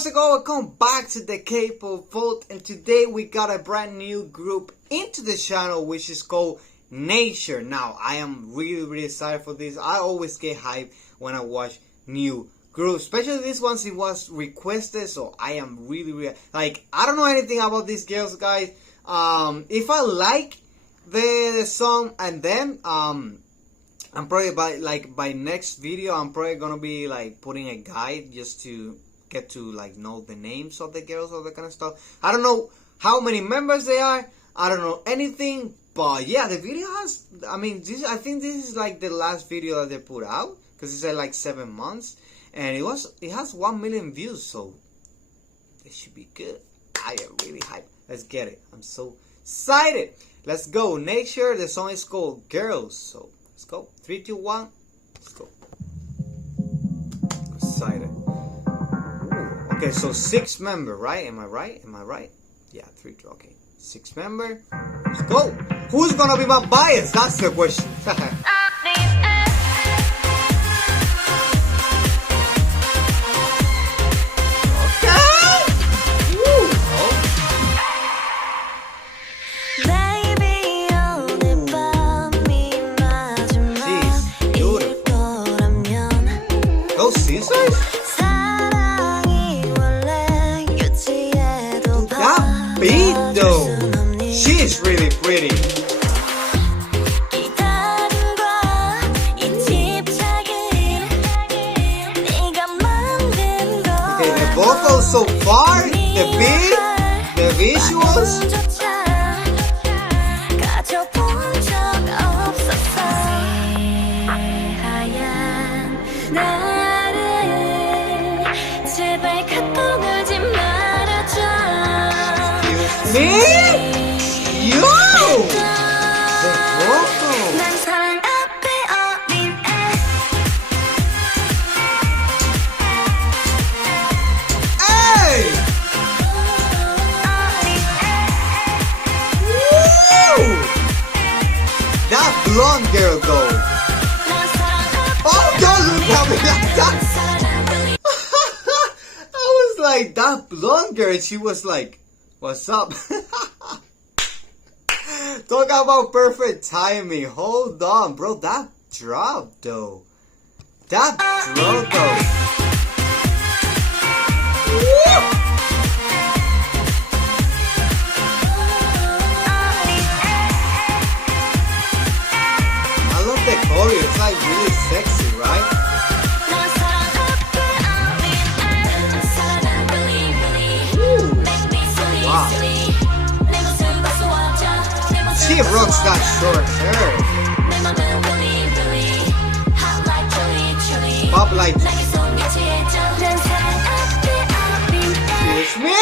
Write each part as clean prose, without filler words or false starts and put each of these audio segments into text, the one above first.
how's it going? Welcome back to the K-pop Vault, and today we got a brand new group into the channel which is called Nature. Now I am really excited for this. I always get hyped when I watch new groups, especially this one. It was requested, so I am really like, I don't know anything about these girls, guys. If I like the song and them, I'm probably by next video I'm probably gonna be like putting a guide just to get to like know the names of the girls, all that kind of stuff. I don't know how many members they are, I don't know anything, but yeah, the video has, I think this is like the last video that they put out, because it said like 7 months, and it has 1 million views, so it should be good. I am really hyped. Let's get it. I'm so excited. Let's go. Nature. The song is called Girls, so let's go. 3, 2, 1. Let's go. Excited. Ooh. Okay, so 6 member, right? Am I right? Yeah, 3, 2. Okay, 6 member. Let's go. Who's gonna be my bias? That's the question. She's really pretty. Okay, the vocals so far, the beat, the visuals. Me? That blonde girl though. Oh, don't look at me. I was like, that blonde girl. She was like, what's up? Talk about perfect timing. Hold on, bro. That drop though. That drop though. It's like really sexy, right? Ooh. Wow. She rocks that short hair. Pop like. Excuse me?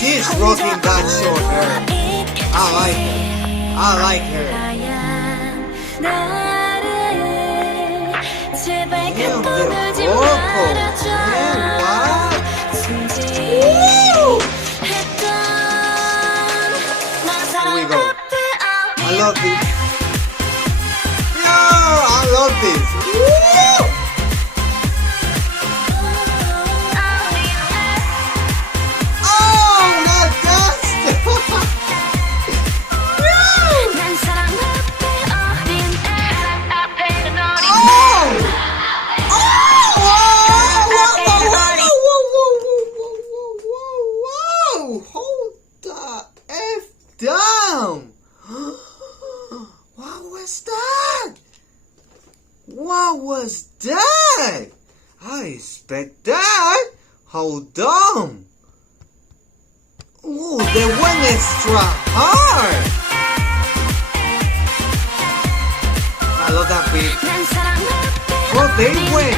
She's rocking that short hair. I like her. I like her. Damn, the vocal. Man, wow. Woo! Here we go. I love this. Yo, I love this. Woo! Damn! What was that? What was that? I expect that. Hold on. Ooh, they went extra hard. I love that beat. Oh, they went.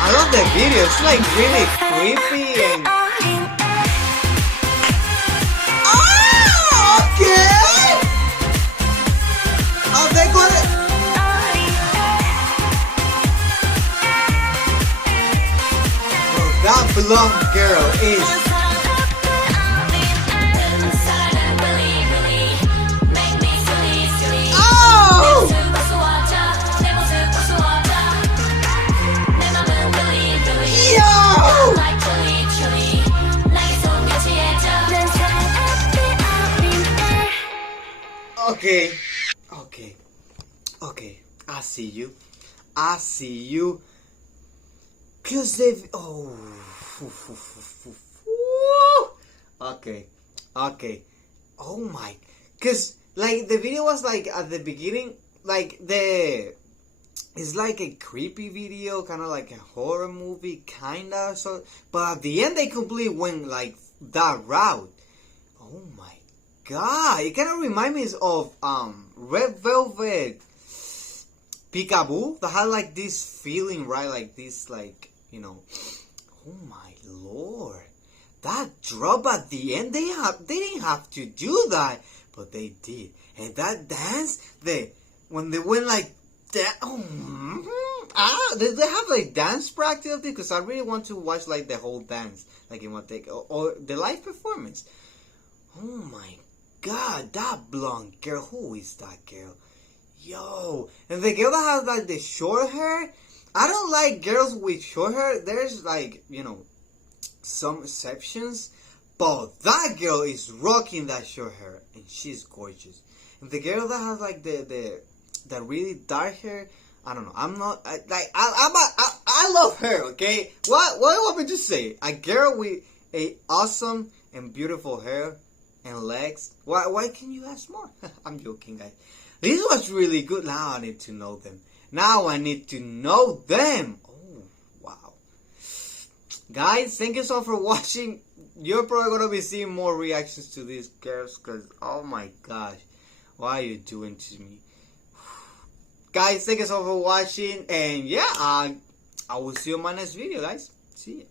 I love the video. It's like really creepy and blonde girl is. Oh! Okay, okay, I see you. Cause they've, okay, oh my, cause like the video was like at the beginning, like it's like a creepy video, kind of like a horror movie, kinda. So, but at the end they completely went like that route. Oh my god, it kind of reminds me of Red Velvet Peekaboo that had like this feeling, right? Like this, like, you know. Oh my lord, that drop at the end, they didn't have to do that, but they did. And that dance, when they went like that, did they have like dance practice? Because I really want to watch like the whole dance, like in one take, or the live performance. Oh my god, that blonde girl, who is that girl? Yo, and the girl that has like the short hair, I don't like girls with short hair. There's like, you know, some exceptions, but that girl is rocking that short hair, and she's gorgeous. And the girl that has like the really dark hair, I don't know. I love her. Okay, what do you want me to say? A girl with a awesome and beautiful hair and legs. Why can you ask more? I'm joking, guys. This was really good. Now I need to know them. Oh, wow. Guys, thank you so for watching. You're probably going to be seeing more reactions to these girls, because, oh my gosh, what are you doing to me? Guys, thank you so for watching, and yeah, I will see you in my next video, guys. See ya.